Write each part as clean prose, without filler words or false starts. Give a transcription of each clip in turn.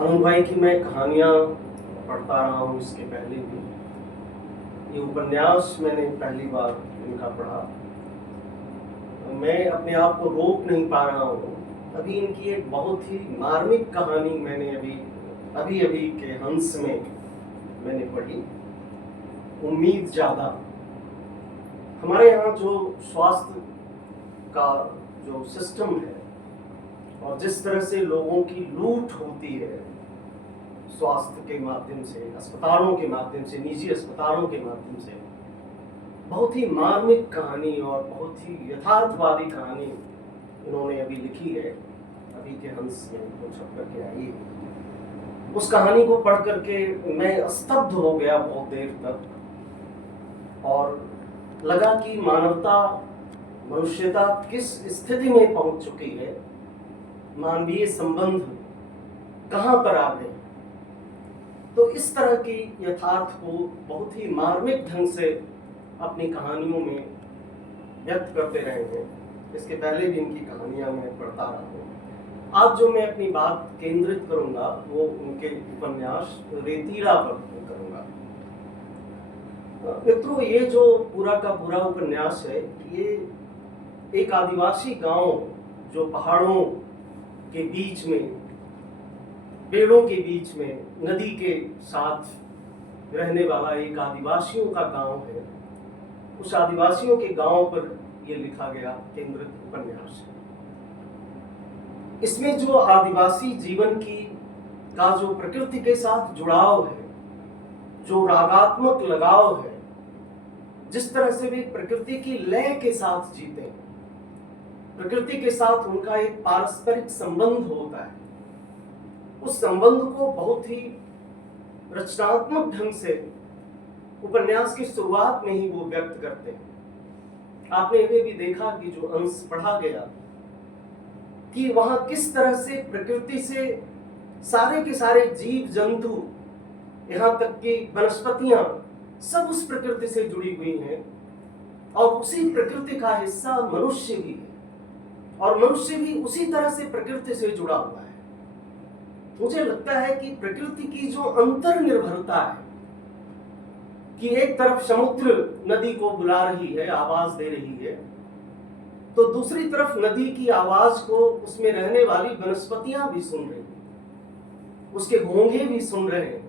आनंद भाई की मैं कहानियाँ पढ़ता रहा हूँ इसके पहले भी। ये उपन्यास मैंने पहली बार इनका पढ़ा। मैं अपने आप को रोक नहीं पा रहा हूँ। अभी इनकी एक बहुत ही मार्मिक कहानी मैंने अभी अभी के हंस में मैंने पढ़ी, उम्मीद ज़्यादा। हमारे यहाँ जो स्वास्थ्य का जो सिस्टम है और जिस तरह से लोगों की लूट होती है स्वास्थ्य के माध्यम से, अस्पतालों के माध्यम से, निजी अस्पतालों के माध्यम से, बहुत ही मार्मिक कहानी और बहुत ही यथार्थवादी कहानी इन्होंने अभी लिखी है। अभी के हंस में वो छप करके आई है। उस कहानी को पढ़ करके मैं स्तब्ध हो गया बहुत देर तक, और लगा कि मानवता, मनुष्यता किस स्थिति में पहुंच चुकी है, मानवीय संबंध कहां पर आ गए। तो इस तरह की यथार्थ को बहुत ही मार्मिक ढंग से अपनी कहानियों में व्यक्त करते रहे हैं। इसके पहले भी इनकी कहानियां मैं पढ़ता रहा हूँ। आज जो मैं अपनी बात केंद्रित करूंगा वो उनके उपन्यास रेतीला पर करूंगा। मित्रों, ये जो पूरा का पूरा उपन्यास है, ये एक आदिवासी गांव जो पहाड़ों के बीच में, पेड़ों के बीच में, नदी के साथ रहने वाला एक आदिवासियों का गांव है। उस आदिवासियों के गांव पर यह लिखा गया केंद्रित उपन्यास है। इसमें जो आदिवासी जीवन का जो प्रकृति के साथ जुड़ाव है, जो रागात्मक लगाव है, जिस तरह से वे प्रकृति की लय के साथ जीते हैं, प्रकृति के साथ उनका एक पारस्परिक संबंध होता है, उस संबंध को बहुत ही रचनात्मक ढंग से उपन्यास की शुरुआत में ही वो व्यक्त करते हैं। आपने ये भी देखा कि जो अंश पढ़ा गया कि वहां किस तरह से प्रकृति से सारे के सारे जीव जंतु, यहाँ तक कि वनस्पतियां, सब उस प्रकृति से जुड़ी हुई हैं, और उसी प्रकृति का हिस्सा मनुष्य भी है, और मनुष्य भी उसी तरह से प्रकृति से जुड़ा हुआ है। मुझे लगता है कि प्रकृति की जो अंतर निर्भरता है, कि एक तरफ समुद्र नदी को बुला रही है, आवाज दे रही है, तो दूसरी तरफ नदी की आवाज को उसमें रहने वाली वनस्पतियां भी सुन रही हैं, उसके घोंघे भी सुन रहे हैं,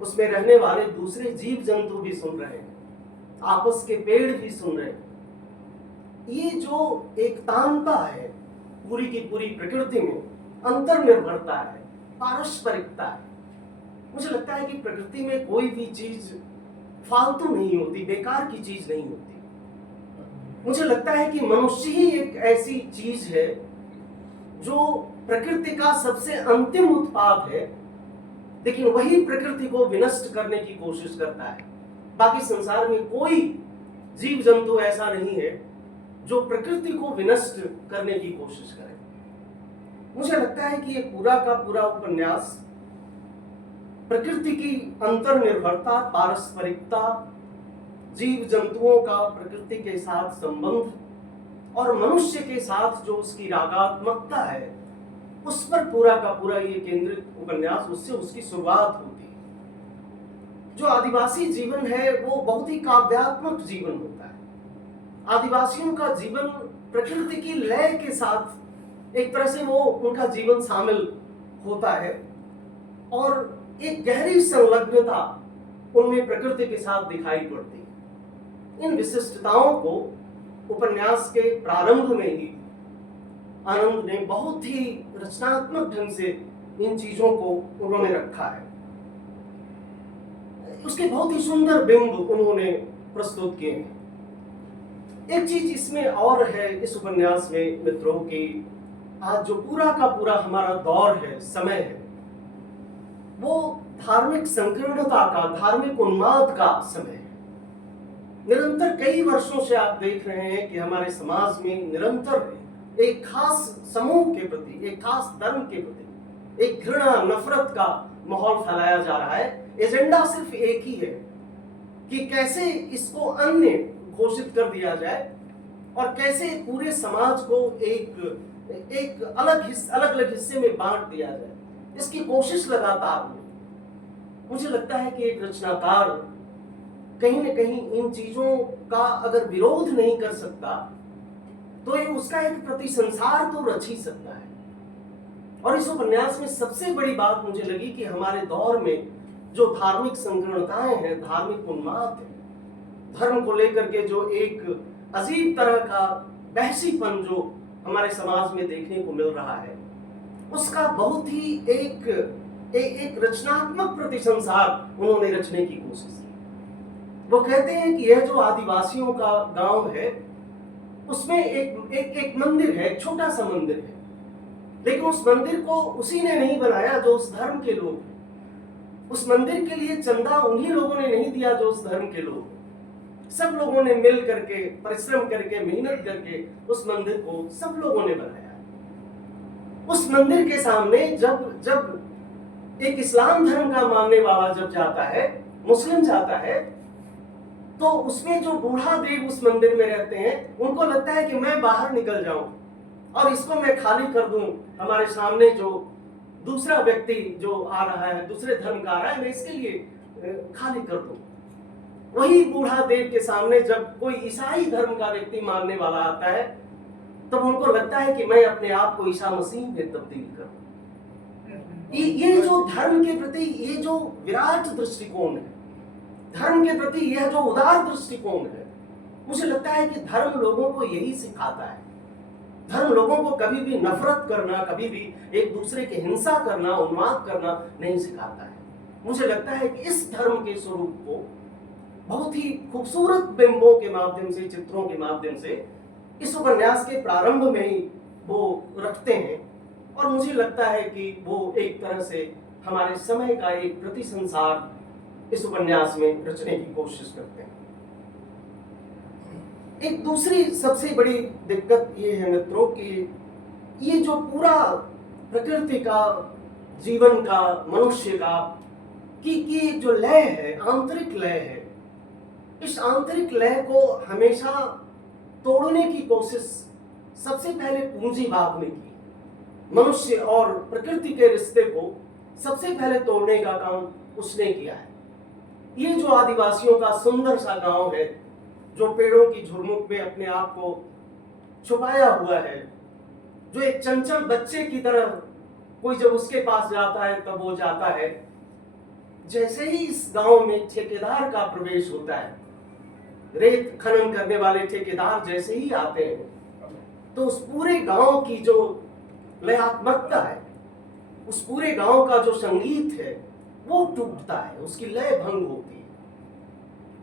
उसमें रहने वाले दूसरे जीव जंतु भी सुन रहे हैं, आपस के पेड़ भी सुन रहे हैं। ये जो एकतांता है पूरी की पूरी प्रकृति में, अंतर निर्भरता है, पारस्परिकता है। मुझे लगता है कि प्रकृति में कोई भी चीज फालतू नहीं होती, बेकार की चीज नहीं होती। मुझे लगता है कि मनुष्य ही एक ऐसी चीज है जो प्रकृति का सबसे अंतिम उत्पाद है, लेकिन वही प्रकृति को विनष्ट करने की कोशिश करता है। बाकी संसार में कोई जीव जंतु ऐसा नहीं है जो प्रकृति को विनष्ट करने की कोशिश करे। मुझे लगता है कि ये पूरा का पूरा उपन्यास प्रकृति की अंतर्निर्भरता, पारस्परिकता, जीव जंतुओं का प्रकृति के साथ संबंध और मनुष्य के साथ जो उसकी रागात्मकता है, उस पर पूरा का पूरा ये केंद्रित उपन्यास, उससे उसकी शुरुआत होती है। जो आदिवासी जीवन है वो बहुत ही काव्यात्मक जीवन होता है। आदिवासियों का जीवन प्रकृति की लय के साथ एक तरह से वो उनका जीवन शामिल होता है, और एक गहरी संलग्नता उनमें प्रकृति के साथ दिखाई पड़ती है। इन विशिष्टताओं को उपन्यास के प्रारंभ में ही आनंद ने बहुत ही रचनात्मक ढंग से इन चीजों को उन्होंने रखा है। उसके बहुत ही सुंदर बिंब उन्होंने प्रस्तुत किए हैं। एक चीज इसमें और है इस उपन्यास में मित्रों की, आज जो पूरा का पूरा हमारा दौर है, समय है, वो धार्मिक संकीर्णता का, धार्मिक उन्माद का समय है। निरंतर कई वर्षों से आप देख रहे हैं कि हमारे समाज में निरंतर एक खास समूह के प्रति, एक खास धर्म के प्रति एक घृणा, नफरत का माहौल फैलाया जा रहा है। एजेंडा सिर्फ एक ही है कि कैसे इसको अन्य घोषित कर दिया जाए और कैसे पूरे समाज को एक अलग अलग हिस्से में बांट दिया जाए। इसकी कोशिश लगातार हो। मुझे लगता है कि एक रचनाकार कहीं न कहीं इन चीजों का अगर विरोध नहीं कर सकता तो ये उसका एक प्रति संसार तो रच ही सकता है। और इस उपन्यास में सबसे बड़ी बात मुझे लगी कि हमारे दौर में जो धार्मिक संकीर्णताएं हैं, धार्मिक उन्माद है, धर्म को लेकर के जो एक अजीब तरह का बहसीपन जो हमारे समाज में देखने को मिल रहा है, उसका बहुत ही एक रचनात्मक प्रतिसंसार उन्होंने रचने की कोशिश की। वो कहते हैं कि यह जो आदिवासियों का गांव है उसमें एक मंदिर है, एक छोटा सा मंदिर है, लेकिन उस मंदिर को उसी ने नहीं बनाया जो उस धर्म के लोग हैं। उस मंदिर के लिए चंदा उन्हीं लोगों ने नहीं दिया जो उस धर्म के लोग हैं। सब लोगों ने मिल करके, परिश्रम करके, मेहनत करके उस मंदिर को सब लोगों ने बनाया। उस मंदिर के सामने जब एक इस्लाम धर्म का मानने वाला जब जाता है, मुस्लिम जाता है, तो उसमें जो बूढ़ा देव उस मंदिर में रहते हैं, उनको लगता है कि मैं बाहर निकल जाऊं और इसको मैं खाली कर दूं। हमारे सामने जो दूसरा व्यक्ति जो आ रहा है, दूसरे धर्म का आ रहा है, मैं इसके लिए खाली कर दूं। वही बूढ़ा देव के सामने जब कोई ईसाई धर्म का व्यक्ति मानने वाला आता है, तब उनको लगता है कि मैं अपने आप को ईसा मसीह में तब्दील करूं। ये जो धर्म के प्रति ये जो विराट दृष्टिकोण है, धर्म के प्रति यह जो उदार दृष्टिकोण है, मुझे लगता है कि धर्म लोगों को यही सिखाता है। धर्म लोगों को कभी भी नफरत करना, कभी भी एक दूसरे की हिंसा करना, उन्माद करना नहीं सिखाता है। मुझे लगता है कि इस धर्म के स्वरूप को बहुत ही खूबसूरत बिंबों के माध्यम से, चित्रों के माध्यम से इस उपन्यास के प्रारंभ में ही वो रखते हैं। और मुझे लगता है कि वो एक तरह से हमारे समय का एक प्रतिसंसार इस उपन्यास में रचने की कोशिश करते हैं। एक दूसरी सबसे बड़ी दिक्कत ये है मित्रों कि ये जो पूरा प्रकृति का, जीवन का, मनुष्य का कि जो लय है, आंतरिक लय है, इस आंतरिक लय को हमेशा तोड़ने की कोशिश सबसे पहले पूंजीवाद ने की। मनुष्य और प्रकृति के रिश्ते को सबसे पहले तोड़ने का काम उसने किया है। ये जो आदिवासियों का सुंदर सा गांव है, जो पेड़ों की झुरमुट में अपने आप को छुपाया हुआ है, जो एक चंचल बच्चे की तरह कोई जब उसके पास जाता है तब वो जाता है। जैसे ही इस गांव में ठेकेदार का प्रवेश होता है, रेत खनन करने वाले ठेकेदार जैसे ही आते हैं, तो उस पूरे गांव की जो लयात्मकता है, उस पूरे गांव का जो संगीत है, वो टूटता है, उसकी लय भंग होती है।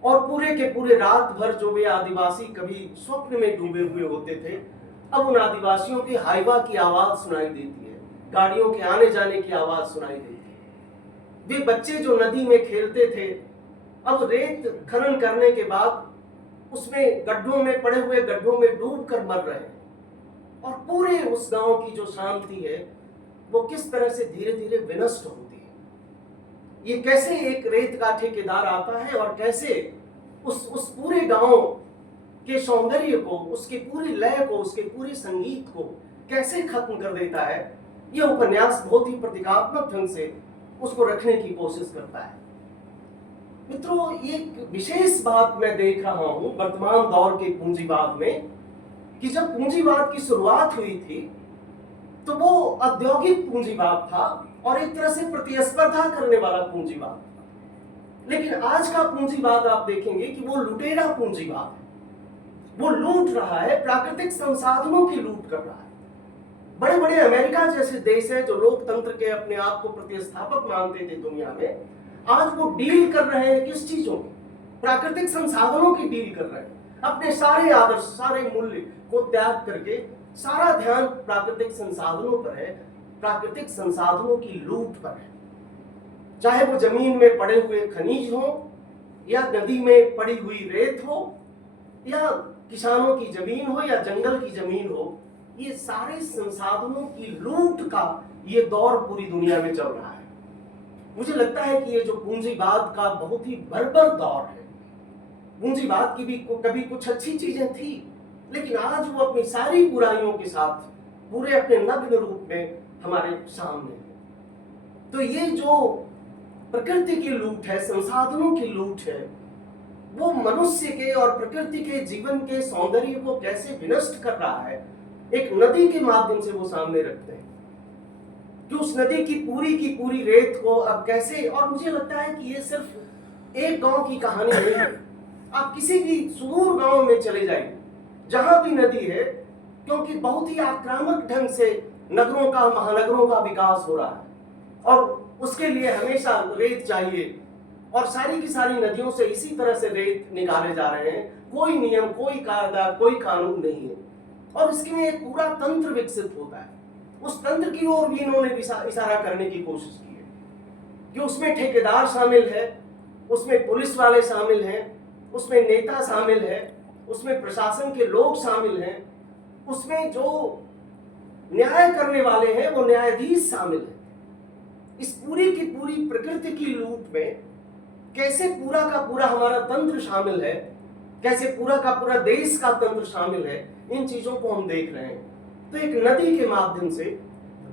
और पूरे के पूरे रात भर जो वे आदिवासी कभी स्वप्न में डूबे हुए होते थे, अब उन आदिवासियों की हाइवा की आवाज सुनाई देती है, गाड़ियों के आने जाने की आवाज सुनाई देती है। वे बच्चे जो नदी में खेलते थे, अब रेत खनन करने के बाद उसमें गड्ढों में पड़े हुए गड्ढों में डूब कर मर रहे हैं। और पूरे उस गांव की जो शांति है, वो किस तरह से धीरे धीरे विनष्ट होती है। ये कैसे एक रेत का ठेकेदार आता है और कैसे उस पूरे गांव के सौंदर्य को, उसकी पूरी लय को, उसके पूरे संगीत को कैसे खत्म कर देता है, ये उपन्यास बहुत ही प्रतीकात्मक ढंग से उसको रखने की कोशिश करता है। मित्रों, एक विशेष बात मैं देख रहा हूं वर्तमान दौर के पूंजीवाद में, कि जब पूंजीवाद की शुरुआत हुई थी तो वो औद्योगिक पूंजीवाद था और एक तरह से प्रतिस्पर्धा करने वाला पूंजीवाद था। लेकिन आज का पूंजीवाद आप देखेंगे कि वो लुटेरा पूंजीवाद है। वो लूट रहा है, प्राकृतिक संसाधनों की लूट कर रहा है। बड़े बड़े अमेरिका जैसे देश है जो लोकतंत्र के अपने आप को प्रतिस्थापक मानते थे दुनिया में, आज वो डील कर रहे हैं किस चीजों की? प्राकृतिक संसाधनों की डील कर रहे हैं। अपने सारे आदर्श, सारे मूल्य को त्याग करके सारा ध्यान प्राकृतिक संसाधनों पर है, प्राकृतिक संसाधनों की लूट पर है। चाहे वो जमीन में पड़े हुए खनिज हो, या नदी में पड़ी हुई रेत हो, या किसानों की जमीन हो, या जंगल की जमीन हो, ये सारे संसाधनों की लूट का ये दौर पूरी दुनिया में चल रहा है। मुझे लगता है कि ये जो पूंजीवाद का बहुत ही बर्बर दौर है, पूंजीवाद की भी कभी कुछ अच्छी चीजें थी, लेकिन आज वो अपनी सारी बुराइयों के साथ पूरे अपने नग्न रूप में हमारे सामने है। तो ये जो प्रकृति की लूट है, संसाधनों की लूट है, वो मनुष्य के और प्रकृति के जीवन के सौंदर्य को कैसे विनष्ट कर रहा है, एक नदी के माध्यम से वो सामने रखते हैं कि उस नदी की पूरी रेत को अब कैसे। और मुझे लगता है कि ये सिर्फ एक गांव की कहानी नहीं है। आप किसी भी सुदूर गांव में चले जाइए, जहां भी नदी है, क्योंकि बहुत ही आक्रामक ढंग से नगरों का, महानगरों का विकास हो रहा है और उसके लिए हमेशा रेत चाहिए और सारी की सारी नदियों से इसी तरह से रेत निकाले जा रहे हैं। कोई नियम, कोई कायदा, कोई कानून नहीं है और इसके लिए एक पूरा तंत्र विकसित होता है। उस तंत्र की ओर भी इन्होंने इशारा करने की कोशिश की है कि उसमें ठेकेदार शामिल है, उसमें पुलिस वाले शामिल हैं, उसमें नेता शामिल है, उसमें प्रशासन के लोग शामिल हैं, उसमें जो न्याय करने वाले हैं वो न्यायाधीश शामिल हैं। इस पूरी की पूरी प्रकृति की लूट में कैसे पूरा का पूरा हमारा तंत्र शामिल है, कैसे पूरा का पूरा देश का तंत्र शामिल है, इन चीजों को हम देख रहे हैं। तो एक नदी के माध्यम से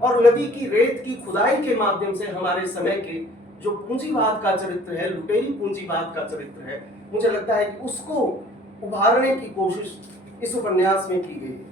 और नदी की रेत की खुदाई के माध्यम से हमारे समय के जो पूंजीवाद का चरित्र है, लुटेरी पूंजीवाद का चरित्र है, मुझे लगता है कि उसको उभारने की कोशिश इस उपन्यास में की गई है।